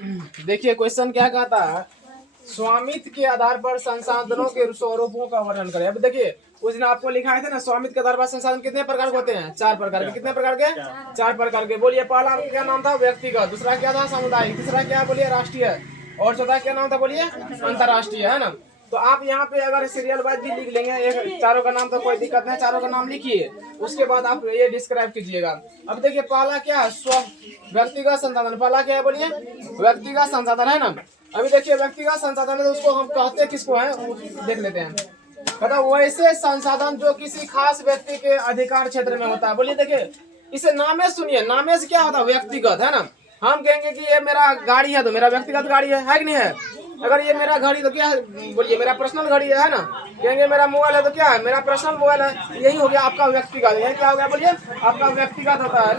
देखिए क्वेश्चन क्या कहता है, स्वामित्व के आधार पर संसाधनों के स्वरूपों का वर्णन करें। अब देखिए उस दिन आपको लिखा है ना, स्वामित्व के आधार पर संसाधन कितने प्रकार के होते हैं? 4 प्रकार के। कितने प्रकार के? 4 प्रकार के। बोलिए पहला क्या नाम था? व्यक्तिगत। दूसरा क्या था? सामुदायिक। तीसरा क्या बोलिए? राष्ट्रीय। और चौथा क्या नाम था? बोलिए अंतर्राष्ट्रीय, है ना। तो आप यहाँ पे अगर सीरियल वाइज भी लिख लेंगे, एक चारों का नाम तो कोई दिक्कत नहीं, चारों का नाम लिखिए, उसके बाद आप ये डिस्क्राइब कीजिएगा। अब देखिए पहला क्या है? व्यक्तिगत संसाधन। पहला क्या है बोलिए? व्यक्तिगत संसाधन, है ना। अभी देखिए व्यक्तिगत संसाधन है तो उसको हम कहते हैं किसको है, देख लेते हैं। कहता वैसे संसाधन जो किसी खास व्यक्ति के अधिकार क्षेत्र में होता है। बोलिए देखिए इसे नामे सुनिए, नामे से क्या होता है? व्यक्तिगत, है ना। हम कहेंगे कि ये मेरा गाड़ी है तो मेरा व्यक्तिगत गाड़ी है कि नहीं है? अगर ये मेरा घड़ी तो क्या है? बोलिए मेरा पर्सनल घड़ी है ना। कहेंगे मेरा मोबाइल है तो क्या है? मेरा पर्सनल मोबाइल है। यही हो गया आपका व्यक्तिगत। यही क्या हो गया बोलिए? आपका व्यक्तिगत होता है।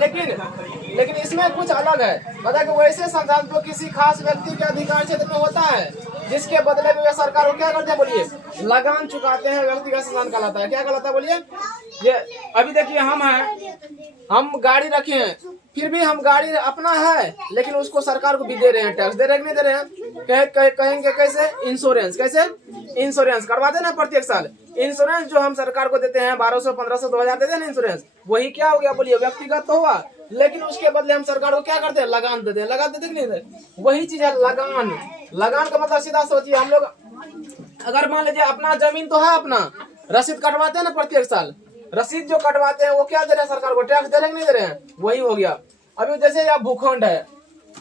लेकिन इसमें कुछ अलग है। बता कि वैसे संसाधन जो किसी खास व्यक्ति के अधिकार क्षेत्र में होता है, जिसके बदले में वे सरकार को क्या करते हैं? बोलिए लगान चुकाते हैं, व्यक्तिगत संसाधन कहलाता है। क्या कहलाता है बोलिए? ये अभी देखिए हम गाड़ी रखे हैं, फिर भी हम गाड़ी अपना है लेकिन उसको सरकार को भी दे रहे हैं टैक्स। दे रहे हैं कि नहीं दे रहे हैं? कहेंगे कैसे? इंश्योरेंस। कैसे? इंश्योरेंस करवाते हैं ना प्रत्येक साल। इंश्योरेंस जो हम सरकार को देते हैं 1200, 1500, 2000 देते हैं ना इंश्योरेंस, वही क्या हो गया बोलिए? व्यक्तिगत तो हुआ, लेकिन उसके बदले हम सरकार को क्या करते हैं? लगान देते हैं। लगा देते कि नहीं? वही चीज है लगान। लगान का मतलब सीधा सोचिए, हम लोग अगर मान लीजिए अपना जमीन तो है, अपना रसीद कटवाते हैं ना प्रत्येक साल, रसीद जो कटवाते हैं वो क्या दे रहे हैं? सरकार को टैक्स दे रहे हैं नहीं दे रहे हैं? वही हो गया। अभी जैसे यह भूखंड है,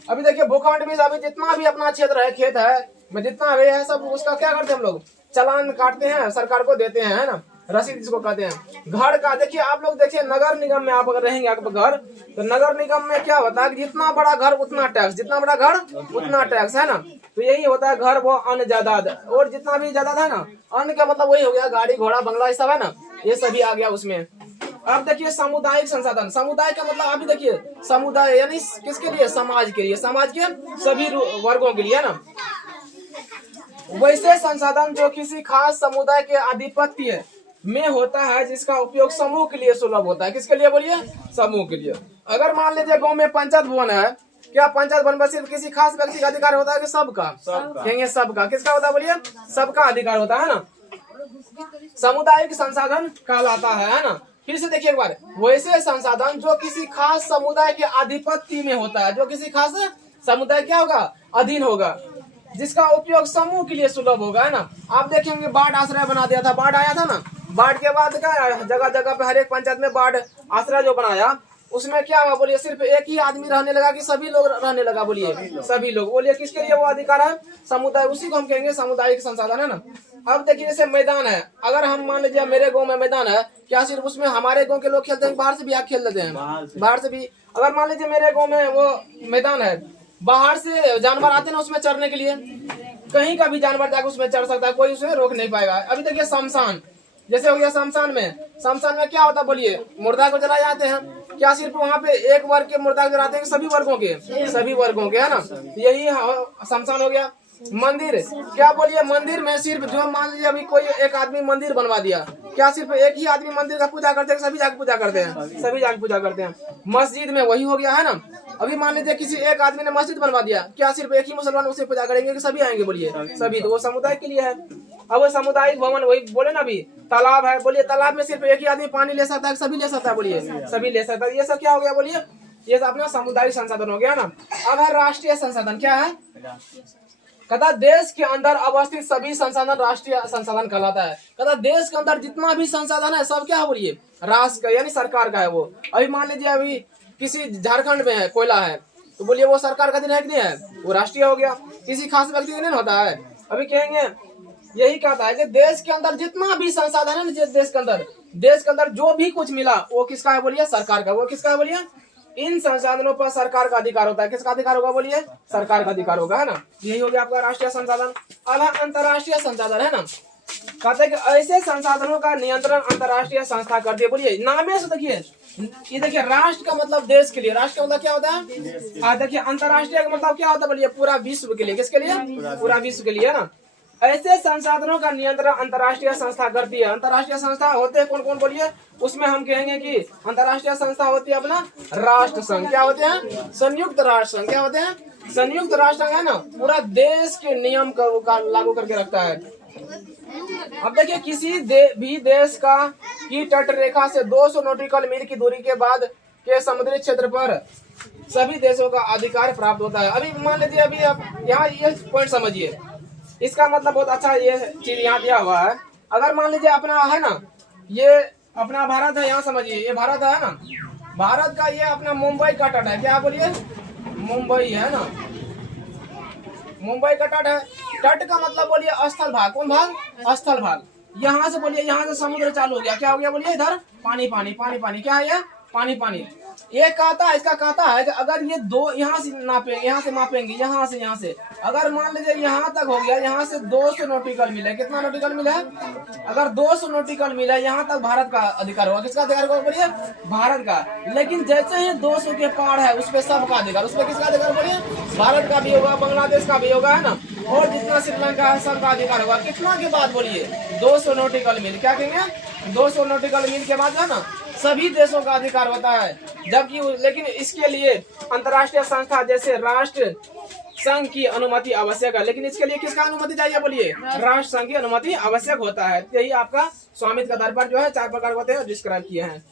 अभी देखिए भूखंड भी अभी जितना भी अपना क्षेत्र है, खेत है में जितना भी है सब, उसका क्या करते हैं हम लोग? चालान काटते हैं, सरकार को देते हैं, है ना। रसीद जिसको कहते हैं। घर का देखिए आप लोग देखिए, नगर निगम में आप अगर रहेंगे आपका घर, तो नगर निगम में क्या होता है? जितना बड़ा घर उतना टैक्स, जितना बड़ा घर उतना टैक्स, है ना। तो यही होता है घर वो अन्न जायदाद, और जितना भी जायदाद है ना, अन्न का मतलब वही हो गया गाड़ी घोड़ा बंगला ये सब, है ना। ये सभी आ गया उसमें। अब देखिए सामुदायिक संसाधन। समुदाय का मतलब अभी देखिए समुदाय यानी किसके लिए? समाज के लिए, समाज के सभी वर्गों के लिए, है ना। वैसे संसाधन जो किसी खास समुदाय के आधिपत्य में होता है, जिसका उपयोग समूह के लिए सुलभ होता है। किसके लिए बोलिए? समूह के लिए। अगर मान लीजिए गांव में पंचायत भवन है, क्या पंचायत भवन पर सिर्फ किसी खास व्यक्ति का अधिकार होता है कि सबका? कहेंगे सबका। किसका होता है बोलिए? सबका अधिकार होता है ना। सामुदायिक संसाधन कहलाता है ना। फिर से देखिए एक बार, वैसे संसाधन जो किसी खास समुदाय के आधिपत्य में होता है, जो किसी खास समुदाय क्या होगा? अधीन होगा, जिसका उपयोग समूह के लिए सुलभ होगा, है ना। आप देखेंगे बाढ़ आश्रय बना दिया था, बाढ़ आया था ना, बाढ़ के बाद क्या जगह जगह पे हर एक पंचायत में बाढ़ आश्रय जो बनाया, उसमें क्या हुआ बोलिए? सिर्फ एक ही आदमी रहने लगा कि सभी लोग रहने लगा? बोलिए सभी लोग। बोलिए किसके लिए वो अधिकार है? समुदाय। उसी को हम कहेंगे सामुदायिक संसाधन, है ना। अब देखिए जैसे मैदान है, अगर हम मान लीजिए मेरे गांव में मैदान है, क्या सिर्फ उसमें हमारे गांव के लोग खेलते हैं? बाहर से भी आप खेल लेते हैं? बाहर से भी। अगर मान लीजिए मेरे गांव में वो मैदान है, बाहर से जानवर आते हैं ना उसमें चरने के लिए, कहीं का भी जानवर जाकर उसमें चढ़ सकता है, कोई उसे रोक नहीं पाएगा। अभी देखिए शमशान जैसे हो गया, शमशान में क्या होता है बोलिए? मुर्दा को जलाए जाते हैं। क्या सिर्फ वहाँ पे एक वर्ग के मुर्दा को जलाते हैं? सभी वर्गों के? सभी वर्गों के, है ना। यही शमशान हो गया। मंदिर, क्या बोलिए? मंदिर में सिर्फ जो मान लीजिए अभी कोई एक आदमी मंदिर बनवा दिया, क्या सिर्फ एक ही आदमी मंदिर का पूजा करते हैं? सभी जाके पूजा करते हैं? सभी जाके पूजा करते हैं। मस्जिद में वही हो गया, है ना। अभी मान लीजिए किसी एक आदमी ने मस्जिद बनवा दिया, क्या सिर्फ एक ही मुसलमान उसे पूजा करेंगे कि सभी आएंगे? बोलिए सभी। तो वो समुदाय के लिए है। अब वो सामुदायिक भवन, वही बोले ना अभी, तालाब है, बोलिए तालाब में सिर्फ एक ही आदमी पानी ले सकता है? सभी ले सकता है? बोलिए सभी ले सकता है। ये सब क्या हो गया बोलिए? ये सब अपना सामुदायिक संसाधन हो गया ना। अब है राष्ट्रीय संसाधन। क्या है? कहता देश के अंदर अवस्थित सभी संसाधन राष्ट्रीय संसाधन कहलाता है। कहता देश के अंदर जितना भी संसाधन है सब क्या है बोलिए? राष्ट्र का यानी सरकार का है वो। अभी मान लीजिए अभी किसी झारखंड में है कोयला है, तो बोलिए वो सरकार का दिन है कि नहीं है? वो राष्ट्रीय हो गया, किसी खास व्यक्ति का नहीं होता है। अभी कहेंगे यही कहता है कि देश के अंदर जितना भी संसाधन है ना, देश के अंदर जो भी कुछ मिला वो किसका है बोलिए? सरकार का। वो किसका है बोलिए? इन संसाधनों पर सरकार का अधिकार होता है। किसका अधिकार होगा बोलिए? सरकार का अधिकार होगा, है ना। यही हो गया आपका राष्ट्रीय संसाधन। अब अंतर्राष्ट्रीय संसाधन, है ना। कहते हैं कि ऐसे संसाधनों का नियंत्रण अंतर्राष्ट्रीय संस्था करती है। बोलिए नामे से देखिए, ये देखिए राष्ट्र का मतलब देश के लिए, राष्ट्र का मतलब क्या होता है? देखिए अंतर्राष्ट्रीय का मतलब क्या होता है बोलिए? पूरा विश्व के लिए। किसके लिए? पूरा विश्व के लिए, है ना। ऐसे संसाधनों का नियंत्रण अंतर्राष्ट्रीय संस्था करती है। अंतर्राष्ट्रीय संस्था होते हैं कौन कौन बोलिए? उसमें हम कहेंगे कि अंतर्राष्ट्रीय संस्था होती है अपना राष्ट्र संघ। क्या होते हैं? संयुक्त राष्ट्र संघ। क्या होते हैं? संयुक्त राष्ट्र संघ है ना, पूरा देश के नियम का लागू करके रखता है। अब देखिए किसी भी देश का की तट रेखा से 200 नॉटिकल मील की दूरी के बाद के समुद्री क्षेत्र पर सभी देशों का अधिकार प्राप्त होता है। अभी मान लीजिए अभी आप यहाँ ये पॉइंट समझिए, इसका मतलब बहुत अच्छा ये चीज यहाँ दिया हुआ है। अगर मान लीजिए अपना है ना, ये अपना भारत है, यहाँ समझिए ये भारत है ना, भारत का ये अपना मुंबई का तट है। क्या बोलिए? मुंबई है ना, मुंबई का तट है। तट का मतलब बोलिए स्थल भाग। कौन भाग? स्थल भाग। यहाँ से बोलिए, यहाँ से समुद्र चालू हो गया। क्या हो गया बोलिए? इधर पानी पानी पानी पानी। क्या है ये? पानी पानी। ये कहता है, इसका कहता है कि अगर ये दो यहाँ से नापेंगे, यहाँ से मापेंगे, यहाँ से अगर मान लीजिए यहाँ तक हो गया, यहाँ से 200 नॉटिकल मील है। कितना नॉटिकल मील है? अगर 200 नॉटिकल मील है, यहाँ तक भारत का अधिकार होगा। किसका अधिकार होगा बोलिए? भारत का। लेकिन जैसे ही 200 के पार है, उस पर सबका अधिकार। उस पर किसका अधिकार बोलिए? भारत का भी होगा, बांग्लादेश का भी होगा, है ना, और जितना श्रीलंका है सबका अधिकार होगा। कितना के बाद बोलिए? 200 नॉटिकल मील। क्या कहेंगे? 200 नॉटिकल मील के बाद है ना सभी देशों का अधिकार होता है। जबकि लेकिन इसके लिए अंतर्राष्ट्रीय संस्था जैसे राष्ट्र संघ की अनुमति आवश्यक है। लेकिन इसके लिए किसका अनुमति चाहिए बोलिए? राष्ट्र संघ की अनुमति आवश्यक होता है। यही आपका स्वामित्व का अधिकार जो है 4 प्रकार होते हैं, डिस्क्राइब किए हैं।